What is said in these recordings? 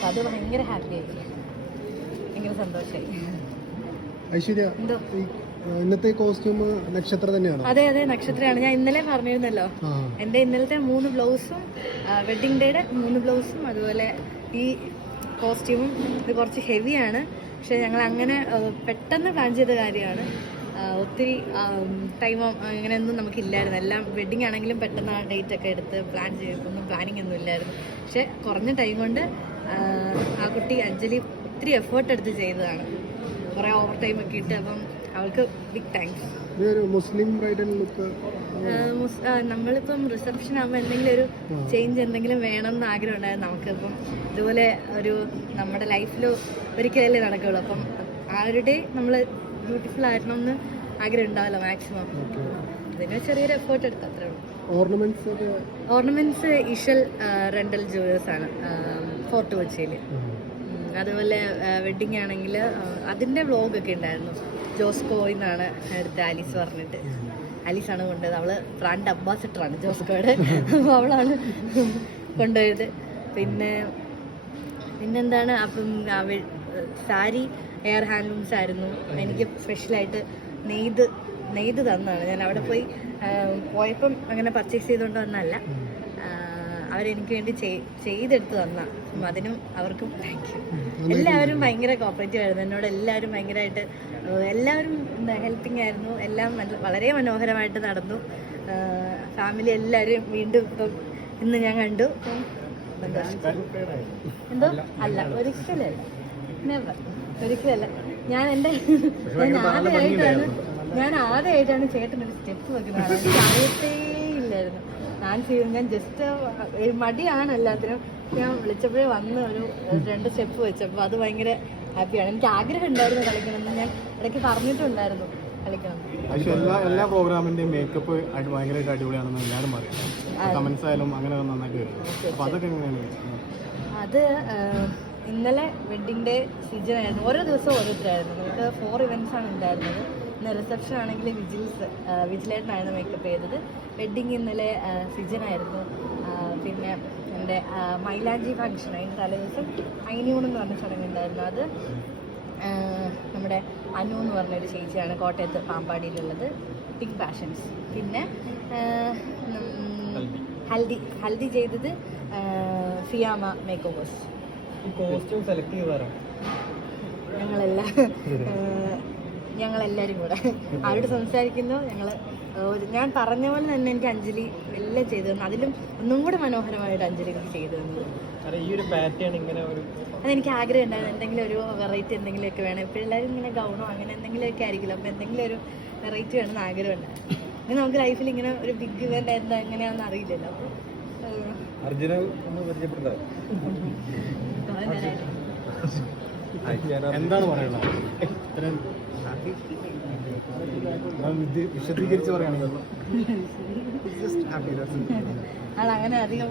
അപ്പം അത് ഭയങ്കര ഹാപ്പി ആയി. ഭയങ്കര സന്തോഷമായി ഐശ്വര്യ ഇന്നത്തെ കോസ്റ്റ്യൂം നക്ഷത്ര തന്നെയാണ്? അതെ അതെ നക്ഷത്രമാണ് ഞാൻ ഇന്നലെ പറഞ്ഞിരുന്നല്ലോ. എന്റെ എന്റെ ഇന്നലത്തെ മൂന്ന് ബ്ലൗസും വെഡിങ് ഡേയുടെ മൂന്ന് ബ്ലൗസും അതുപോലെ ഈ കോസ്റ്റ്യൂമും ഇത് കുറച്ച് ഹെവിയാണ് പക്ഷെ ഞങ്ങൾ അങ്ങനെ പെട്ടെന്ന് പ്ലാൻ ചെയ്ത കാര്യമാണ്. ഒത്തിരി ടൈമോ അങ്ങനെയൊന്നും നമുക്കില്ലായിരുന്നു. എല്ലാം വെഡിങ് ആണെങ്കിലും പെട്ടെന്ന് ആ ഡേറ്റ് ഒക്കെ എടുത്ത് പ്ലാൻ ചെയ്തൊന്നും പ്ലാനിങ് ഒന്നും ഇല്ലായിരുന്നു. പക്ഷെ കുറഞ്ഞ ടൈം കൊണ്ട് ആ, കുട്ടി അഞ്ജലി ഒത്തിരി എഫേർട്ട് എടുത്ത് ചെയ്തതാണ്. കുറേ ഓവർ ടൈം ഒക്കെ ഇട്ട് അപ്പം അവൾക്ക് big thanks Muslim bridal look. നമ്മളിപ്പം റിസപ്ഷൻ ആകുമ്പോൾ എന്തെങ്കിലും ഒരു ചേഞ്ച് എന്തെങ്കിലും വേണം എന്ന് ആഗ്രഹം ഉണ്ടായിരുന്നു നമുക്കിപ്പം. ഇതുപോലെ ഒരു നമ്മുടെ ലൈഫിൽ ഒരിക്കലല്ലേ നടക്കുള്ളൂ. അപ്പം ആ ഒരു ഡേ നമ്മൾ ബ്യൂട്ടിഫുൾ ആയിരുന്നു എന്ന് ആഗ്രഹം ഉണ്ടാവല്ലോ മാക്സിമം അതിന് ചെറിയൊരു എഫേർട്ട് എടുത്ത് അത്രേ ഉള്ളൂ. ഓർണമെന്റ്സ് ഓർണമെന്റ്സ് ഇഷൽ റെൻഡൽ ജുവലേഴ്സ് ആണ്. ഫോർട്ട് കൊച്ചിയിൽ അതുപോലെ വെഡിങ് ആണെങ്കിൽ അതിന്റെ വ്ളോഗൊക്കെ ഉണ്ടായിരുന്നു. ജോസ്കോയിൽ നിന്നാണ് എടുത്ത് ആലീസ് പറഞ്ഞിട്ട്. ആലീസാണ് കൊണ്ടുപോയത്. അവൾ ബ്രാൻഡ് അംബാസിഡറാണ് ജോസ്കോയുടെ അപ്പോൾ അവളാണ് കൊണ്ടുപോയത്. പിന്നെ പിന്നെന്താണ്? അപ്പം സാരി എയർ ഹാൻഡ്ലൂംസ് ആയിരുന്നു. എനിക്ക് സ്പെഷ്യലായിട്ട് നെയ്ത് നെയ്ത് തന്നാണ് ഞാൻ അവിടെ പോയി പോയപ്പം അങ്ങനെ പർച്ചേസ് ചെയ്തുകൊണ്ട് വന്നല്ല അവരെനിക്ക് വേണ്ടി ചെയ്- ചെയ്തെടുത്ത് തന്ന. അതിനും അവർക്കും താങ്ക് യു എല്ലാവരും ഭയങ്കര കോപ്പറേറ്റീവ് ആയിരുന്നു. എന്നോട് എല്ലാവരും ഭയങ്കരമായിട്ട് എല്ലാവരും ഹെൽപ്പിംഗ് ആയിരുന്നു. എല്ലാം വളരെ മനോഹരമായിട്ട് നടന്നു. ഫാമിലി എല്ലാവരും വീണ്ടും ഇപ്പം ഇന്ന് ഞാൻ കണ്ടു. എന്തോ? അല്ല ഒരിക്കലല്ല. നെവർ ഒരിക്കലല്ല. ഞാൻ എന്റെ ഞാൻ ആദ്യമായിട്ടാണ് ഞാൻ ആദ്യമായിട്ടാണ് ചേട്ടൻ ഒരു സ്റ്റെപ്പ് വെക്കുന്നത്. അറിയത്തേ ഇല്ലായിരുന്നു. ഞാൻ ചെയ്യുന്ന ജസ്റ്റ് മടിയാണ് എല്ലാത്തിനും. ഞാൻ വിളിച്ചപ്പോഴേ വന്ന് ഒരു രണ്ട് സ്റ്റെപ്പ് വെച്ചപ്പോൾ അത് ഭയങ്കര ഹാപ്പിയാണ്. എനിക്ക് ആഗ്രഹം ഉണ്ടായിരുന്നു കളിക്കണമെന്ന്. ഞാൻ ഇടയ്ക്ക് പറഞ്ഞിട്ടുണ്ടായിരുന്നു കളിക്കണം. പക്ഷെ എല്ലാ എല്ലാ പ്രോഗ്രാമിന്റെയും മേക്കപ്പ് ഭയങ്കരമായിട്ട് അടിപൊളിയാണെന്ന് എല്ലാവരും പറയും. കമന്റ്സ് ആയാലും അങ്ങനെ നന്നായിട്ട് വരും. അപ്പൊ അതൊക്കെ എങ്ങനെയാണ് അത് ഇന്നലെ വെഡിങ് ഡേ സീസൺ ആയിരുന്നു. ഓരോ ദിവസവും ഓരോരുത്തരായിരുന്നു. നമുക്ക് ഫോർ ഇവന്റ്സ് ആണ് ഉണ്ടായിരുന്നത്. റിസപ്ഷൻ ആണെങ്കിൽ വിജിൽസ് വിജിലേട്ടനായിരുന്നു മേക്കപ്പ് ചെയ്തത്. വെഡിങ് ഇന്നലെ സിജനായിരുന്നു. പിന്നെ എന്റെ മൈലാഞ്ചി ഫംഗ്ഷൻ അതിന്റെ തലേദിവസം ഐനിയൂൺ എന്ന് പറഞ്ഞ ചടങ്ങുണ്ടായിരുന്നു അത്. നമ്മുടെ അനു എന്ന് പറഞ്ഞൊരു ചേച്ചിയാണ് കോട്ടയത്ത് പാമ്പാടിയിലുള്ളത്. പിങ്ക് പാഷൻസ് പിന്നെ ഹൽദി. ഹൽദി. ചെയ്തത് Fiama makeovers costume select ഞങ്ങളെല്ലാം ആഹ്, ഞങ്ങളെല്ലാവരും കൂടെ. അവരോട് സംസാരിക്കുന്നു. ഞങ്ങൾ ഞാൻ പറഞ്ഞ പോലെ തന്നെ എനിക്ക് അഞ്ജലി എല്ലാം ചെയ്തു തന്നു. അതിലും ഒന്നും കൂടെ മനോഹരമായിട്ട് അഞ്ജലി എനിക്ക് ചെയ്തു തന്നു അതെനിക്ക് ആഗ്രഹം ഉണ്ടായിരുന്നു. എന്തെങ്കിലും ഒരു വെറൈറ്റി എന്തെങ്കിലുമൊക്കെ വേണം. ഇപ്പോൾ എല്ലാവരും ഇങ്ങനെ ഗൗണോ അങ്ങനെ എന്തെങ്കിലുമൊക്കെ ആയിരിക്കില്ല അപ്പോൾ എന്തെങ്കിലും ഒരു വെറൈറ്റി വേണമെന്ന് ആഗ്രഹം ഉണ്ടായിരുന്നു. ഇനി നമുക്ക് ലൈഫിൽ ഇങ്ങനെ ഒരു ബിഗ് ഇവന്റ് എന്താ എങ്ങനെയാണെന്ന് അറിയില്ലല്ലോ. അപ്പോൾ അർജുന ഒന്ന് പരിചയപ്പെടുത്താം എന്താണ് പറയുന്നത് വിശദീകരിച്ച് പറയുകയാണെങ്കിൽ അങ്ങനെ അധികം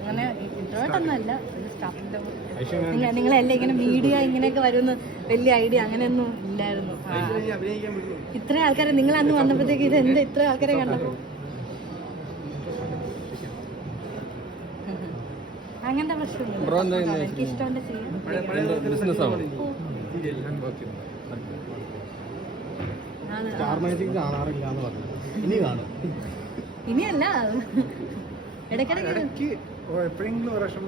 അങ്ങനെ നിങ്ങൾ നിങ്ങളെല്ലാം ഇങ്ങനെ മീഡിയ ഇങ്ങനെയൊക്കെ വരുമെന്ന് വലിയ ഐഡിയ അങ്ങനെയൊന്നും ഇല്ലായിരുന്നു. ഇത്ര ആൾക്കാരെ നിങ്ങൾ അന്ന് വന്നപ്പോഴത്തേക്ക് ഇത് എന്ത് ഇത്ര ആൾക്കാരെ കണ്ടപ്പോൾ അങ്ങനത്തെ പ്രശ്നമൊന്നുമില്ല. എനിക്ക് ഇഷ്ടമുണ്ട് ചെയ്യാം ആണ്. സ്റ്റാർ മാജിക് കാണാറില്ല എന്ന് പറഞ്ഞു. ഇനി കാണും. ഇനിയല്ല. ഇടയ്ക്കിടയ്ക്ക് എപ്പോഴെങ്കിലും ഒരു പ്രാവശ്യം